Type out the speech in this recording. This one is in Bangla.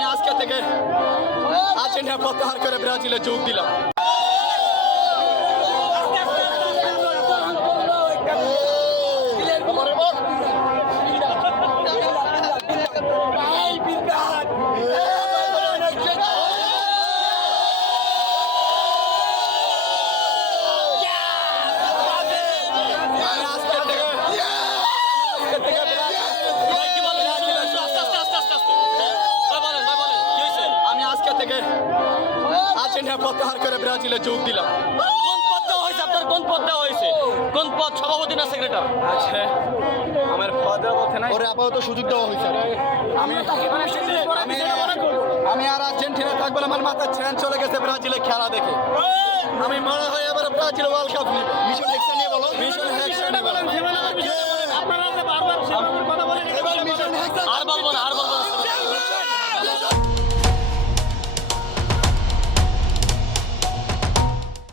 আমি আজকে থেকে আর্জেন্টিনা প্রত্যাহার করে ব্রাজিলে যোগ দিলাম। আমি আজকে থেকে আর্জেন্টিনা প্রত্যাহার করে ব্রাজিলে যোগ দিলাম। কোন পদ দেওয়া হয়েছে আপনার? কোন পদ দেওয়া হয়েছে? কোন পদ, সভাপতি না সেক্রেটারি? আচ্ছা, আমার পদের পথে নাই, ওরে আপাতত সুযোগ দেওয়া হয়েছে। আমি আর আর্জেন্টিনা থাকবো না, আমার মাথার ছেন চলে গেছে ব্রাজিলে খেলা দেখে। আমি মনে হয় এবার ব্রাজিল ওয়ার্ল্ড কাপ নিবে। মিশন হেক্সা নিয়ে বলো, মিশন হেক্সা নিয়ে বলো। আর বলবো না, আর বলবো না।